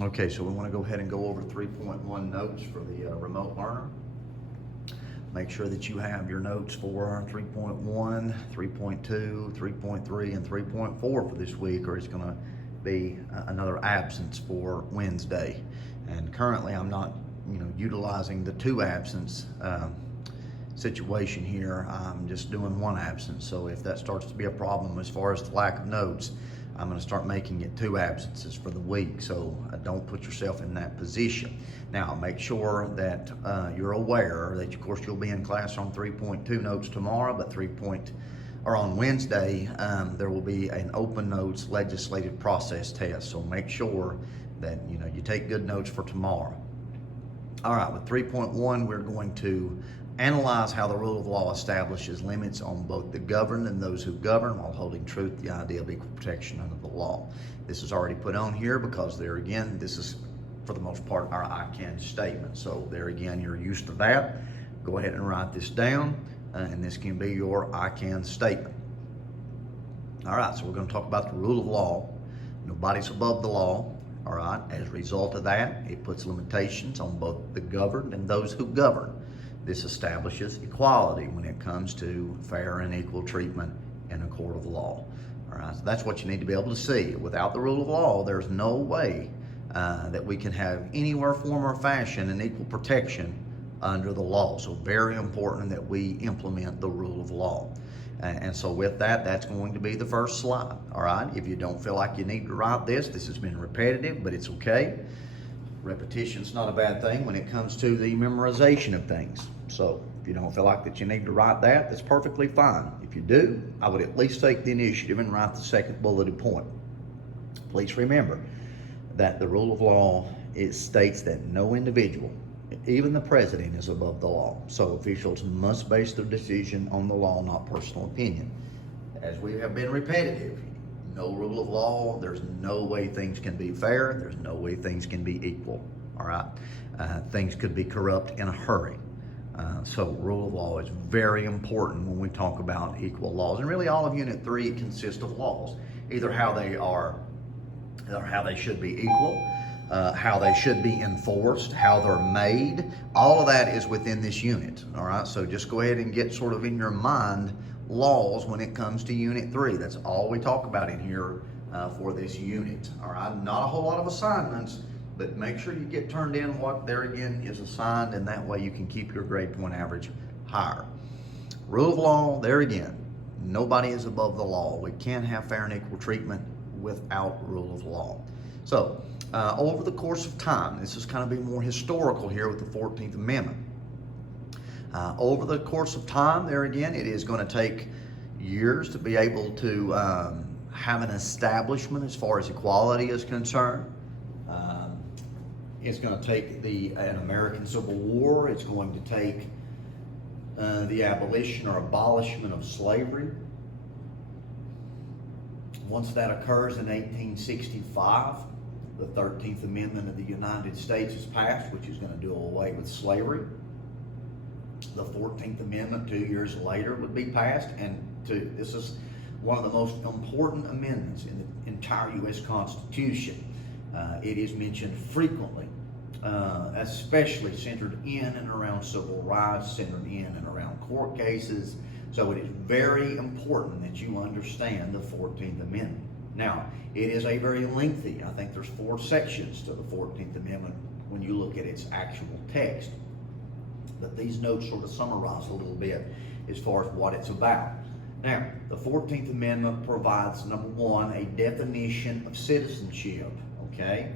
Okay, so we want to go ahead and go over 3.1 notes for the remote learner. Make sure that you have your notes for 3.1, 3.2, 3.3, and 3.4 for this week, or it's going to be another absence for Wednesday. And currently I'm not, utilizing the two absence situation here. I'm just doing one absence. So if that starts to be a problem as far as the lack of notes, I'm going to start making it two absences for the week. So don't put yourself in that position. Now make sure that you're aware that, of course, you'll be in class on 3.2 notes tomorrow, but on Wednesday there will be an open notes legislative process test. So make sure that you take good notes for tomorrow. All right, with 3.1, we're going to analyze how the rule of law establishes limits on both the governed and those who govern, while holding true to the idea of equal protection under the law. This is already put on here because there again, this is for the most part our I can statement. So there again, you're used to that. Go ahead and write this down, and this can be your I can statement. All right, so we're going to talk about the rule of law. Nobody's above the law. All right, as a result of that, it puts limitations on both the governed and those who govern. This establishes equality when it comes to fair and equal treatment in a court of law. All right, so that's what you need to be able to see. Without the rule of law, there's no way that we can have anywhere, form, or fashion an equal protection under the law. So very important that we implement the rule of law. And so with that, that's going to be the first slide. All right, if you don't feel like you need to write this has been repetitive, but it's okay. Repetition's not a bad thing when it comes to the memorization of things. So if you don't feel like that you need to write that's perfectly fine. If you do, I would at least take the initiative and write the second bulleted point. Please remember that the rule of law, it states that no individual, even the president, is above the law. So officials must base their decision on the law, not personal opinion. As we have been repetitive, no rule of law, there's no way things can be fair, there's no way things can be equal, all right? Things could be corrupt in a hurry. So rule of law is very important when we talk about equal laws. And really all of Unit 3 consists of laws, either how they are, or how they should be equal, how they should be enforced, how they're made. All of that is within this unit, all right? So just go ahead and get sort of in your mind laws when it comes to Unit 3. That's all we talk about in here for this unit, all right? Not a whole lot of assignments, but make sure you get turned in what there again is assigned, and that way you can keep your grade point average higher. Rule of law, there again, nobody is above the law. We can't have fair and equal treatment without rule of law. So over the course of time, this is kind of being more historical here with the 14th Amendment. Over the course of time, there again, it is going to take years to be able to have an establishment as far as equality is concerned. It's going to take an American Civil War. It's going to take the abolition or abolishment of slavery. Once that occurs in 1865, the 13th Amendment of the United States is passed, which is going to do away with slavery. The 14th Amendment 2 years later would be passed, and this is one of the most important amendments in the entire U.S. Constitution. It is mentioned frequently, especially centered in and around civil rights, centered in and around court cases. So it is very important that you understand the 14th Amendment. Now, it is a very lengthy, I think there's 4 sections to the 14th Amendment when you look at its actual text. But these notes sort of summarize a little bit as far as what it's about. Now, the 14th Amendment provides, number one, a definition of citizenship, okay?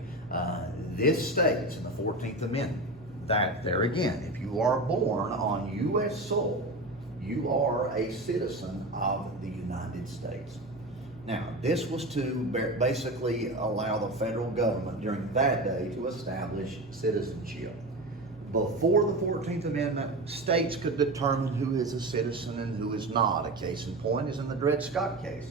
This states in the 14th Amendment that, there again, if you are born on U.S. soil, you are a citizen of the United States. Now, this was to basically allow the federal government during that day to establish citizenship. Before the 14th Amendment, states could determine who is a citizen and who is not. A case in point is in the Dred Scott case.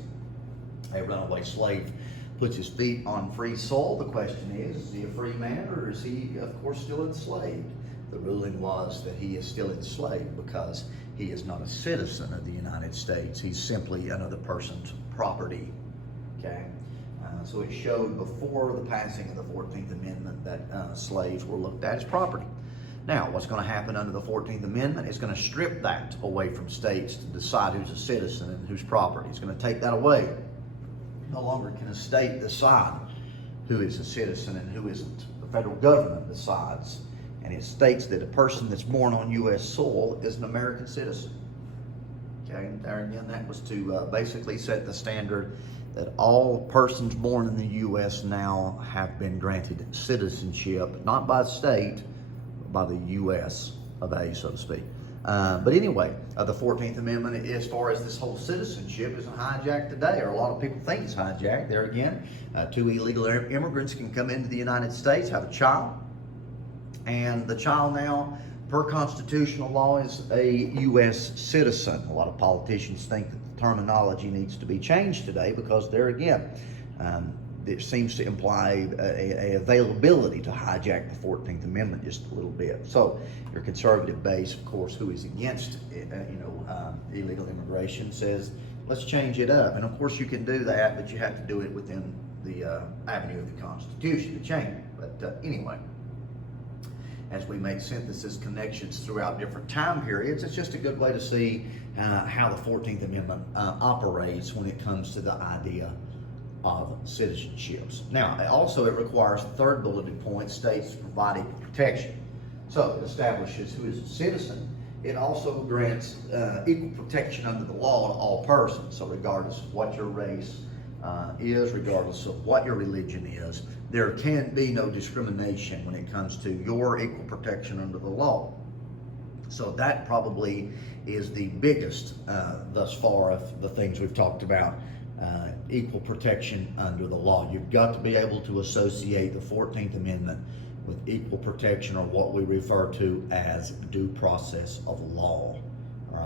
A runaway slave puts his feet on free soil. The question is he a free man, or is he, of course, still enslaved? The ruling was that he is still enslaved because he is not a citizen of the United States. He's simply another person's property, okay? So it showed before the passing of the 14th Amendment that slaves were looked at as property. Now, what's going to happen under the 14th Amendment is going to strip that away from states to decide who's a citizen and who's property. It's going to take that away. No longer can a state decide who is a citizen and who isn't. The federal government decides, and it states that a person that's born on U.S. soil is an American citizen. Okay, and there again, that was to basically set the standard that all persons born in the U.S. now have been granted citizenship, not by the state, but by the U.S. of A, so to speak. But anyway, the 14th Amendment, as far as this whole citizenship, isn't hijacked today, or a lot of people think it's hijacked. There again, 2 illegal immigrants can come into the United States, have a child, and the child now, per constitutional law, is a U.S. citizen. A lot of politicians think that the terminology needs to be changed today because there again, it seems to imply a availability to hijack the 14th Amendment just a little bit. So your conservative base, of course, who is against illegal immigration, says let's change it up. And of course you can do that, but you have to do it within the avenue of the Constitution to change it. But anyway, as we make synthesis connections throughout different time periods, it's just a good way to see how the 14th Amendment operates when it comes to the idea of citizenships. Now, also it requires, the third bulleted point states to provide equal protection. So it establishes who is a citizen. It also grants equal protection under the law to all persons. So regardless of what your race is, regardless of what your religion is, there can be no discrimination when it comes to your equal protection under the law. So that probably is the biggest thus far of the things we've talked about. Equal protection under the law. You've got to be able to associate the 14th Amendment with equal protection, or what we refer to as due process of law. All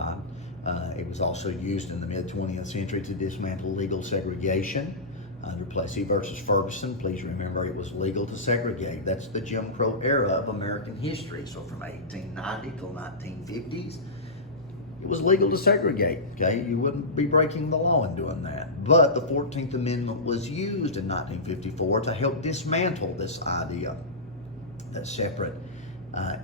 right? It was also used in the mid-20th century to dismantle legal segregation. Under Plessy versus Ferguson, please remember it was legal to segregate. That's the Jim Crow era of American history. So from 1890 till 1950s, it was legal to segregate, okay? You wouldn't be breaking the law in doing that. But the 14th Amendment was used in 1954 to help dismantle this idea that separate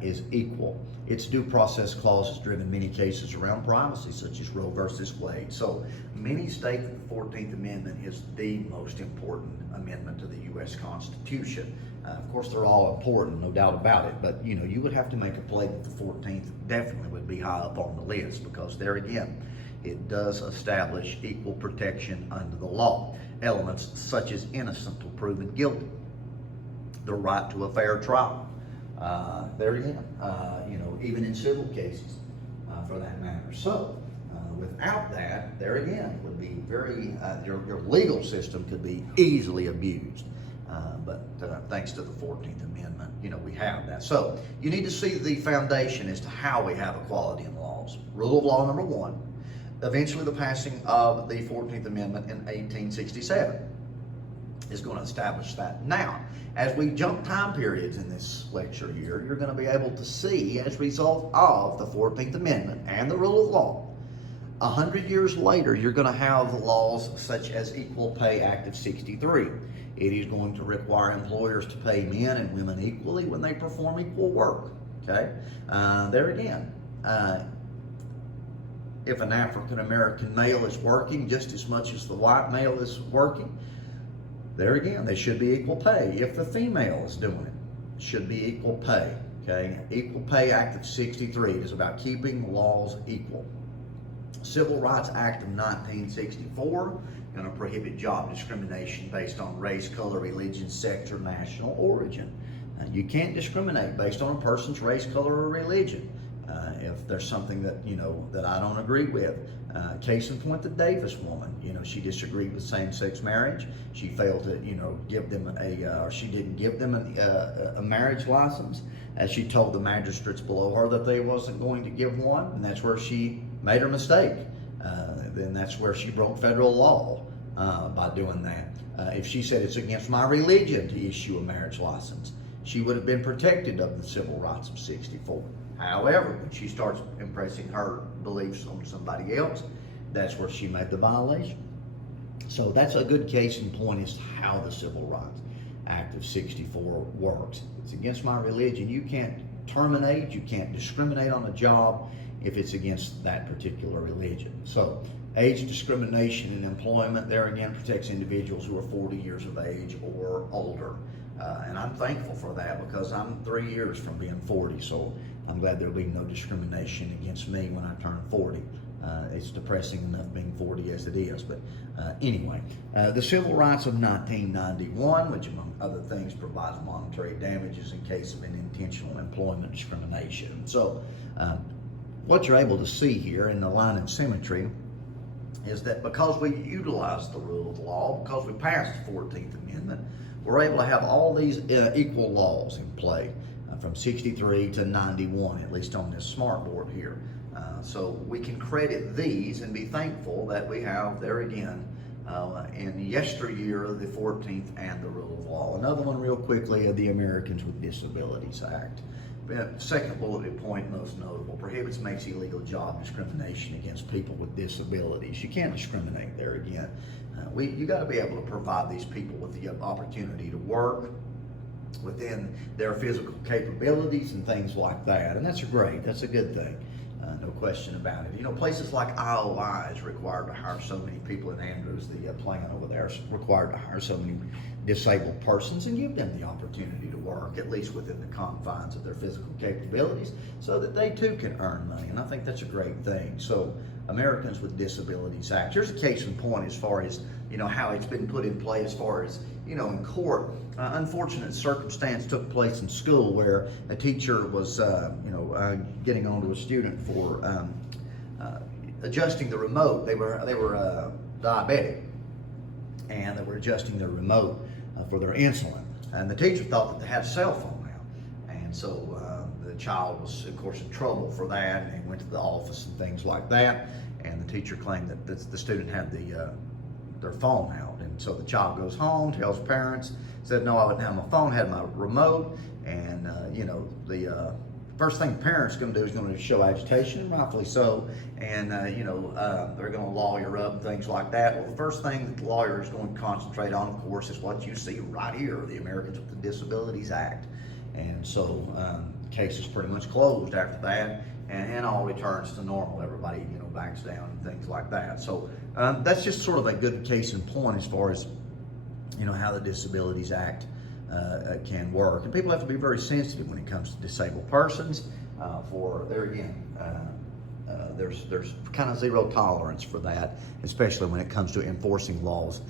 is equal. Its due process clause has driven many cases around privacy, such as Roe versus Wade. So many state that the 14th Amendment is the most important amendment to the U.S. Constitution. Of course, they're all important, no doubt about it, but you would have to make a play that the 14th definitely would be high up on the list, because there again, it does establish equal protection under the law. Elements such as innocent till proven guilty, the right to a fair trial. There again, even in civil cases, for that matter. So, without that, there again, it would be very, your legal system could be easily abused. But thanks to the 14th Amendment, we have that. So, you need to see the foundation as to how we have equality in laws. Rule of law number 1, eventually the passing of the 14th Amendment in 1867 is going to establish that. Now, as we jump time periods in this lecture here, you're going to be able to see, as a result of the 14th Amendment and the rule of law, 100 years later, you're going to have laws such as Equal Pay Act of 63. It is going to require employers to pay men and women equally when they perform equal work. Okay? There again, if an African American male is working just as much as the white male is working, there again, they should be equal pay. If the female is doing it, it should be equal pay. Okay? Equal Pay Act of 63. It is about keeping laws equal. Civil Rights Act of 1964, going to prohibit job discrimination based on race, color, religion, sex, or national origin. You can't discriminate based on a person's race, color, or religion. If there's something that that I don't agree with, case in point, the Davis woman. She disagreed with same-sex marriage. She failed to give them or she didn't give them a marriage license, as she told the magistrates below her that they wasn't going to give one, and that's where she made her mistake. Then that's where she broke federal law by doing that. If she said it's against my religion to issue a marriage license, she would have been protected of the Civil Rights of 64. However, when she starts impressing her beliefs on somebody else, that's where she made the violation. So that's a good case in point as to how the Civil Rights Act of 64 works. It's against my religion. You can't terminate, you can't discriminate on a job if it's against that particular religion. So age discrimination in employment, there again, protects individuals who are 40 years of age or older. And I'm thankful for that because I'm 3 years from being 40, so I'm glad there'll be no discrimination against me when I turn 40. It's depressing enough being 40 as it is, but anyway. The Civil Rights of 1991, which among other things provides monetary damages in case of an intentional employment discrimination. So what you're able to see here in the line of symmetry is that because we utilize the rule of law, because we passed the 14th Amendment, we're able to have all these equal laws in play from 63 to 91, at least on this smartboard here. So we can credit these and be thankful that we have, there again, in yesteryear, the 14th and the rule of law. Another one real quickly, the Americans with Disabilities Act. Second bulleted point, most notable, prohibits, makes illegal job discrimination against people with disabilities. You can't discriminate there again. You got to be able to provide these people with the opportunity to work within their physical capabilities and things like that. And that's great, that's a good thing. No question about it. You know, places like IOI is required to hire so many people in Andrews, the plant over there is required to hire so many disabled persons and give them the opportunity to work, at least within the confines of their physical capabilities, so that they too can earn money. And I think that's a great thing. So, Americans with Disabilities Act. Here's a case in point as far as, you know, how it's been put in play as far as, you know, in court. Unfortunate circumstance took place in school where a teacher was, getting onto a student for adjusting the remote. They were diabetic, and they were adjusting the remote for their insulin. And the teacher thought that they had a cell phone now, and so the child was, of course, in trouble for that, and he went to the office and things like that. And the teacher claimed that the student had their phone out, and so the child goes home, tells parents, said, "No, I didn't have my phone, had my remote." And the first thing the parents are going to do is going to show agitation, and rightfully so, and they're going to lawyer up and things like that. Well, the first thing that the lawyer is going to concentrate on, of course, is what you see right here, the Americans with the Disabilities Act. And so the case is pretty much closed after that, and all returns to normal. Everybody, backs down and things like that. So that's just sort of a good case in point as far as, how the Disabilities Act can work. And people have to be very sensitive when it comes to disabled persons. There's kind of zero tolerance for that, especially when it comes to enforcing laws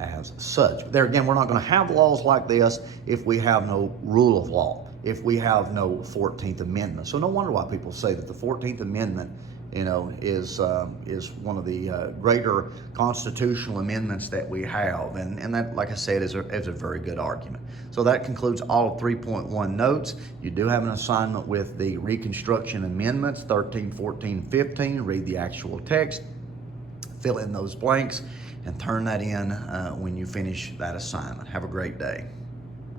as such. There again, we're not going to have laws like this if we have no rule of law, if we have no 14th Amendment. So no wonder why people say that the 14th Amendment is one of the greater constitutional amendments that we have, and that, like I said, is a very good argument. So that concludes all of 3.1 notes. You do have an assignment with the Reconstruction Amendments, 13, 14, 15. Read the actual text, fill in those blanks, and turn that in when you finish that assignment. Have a great day.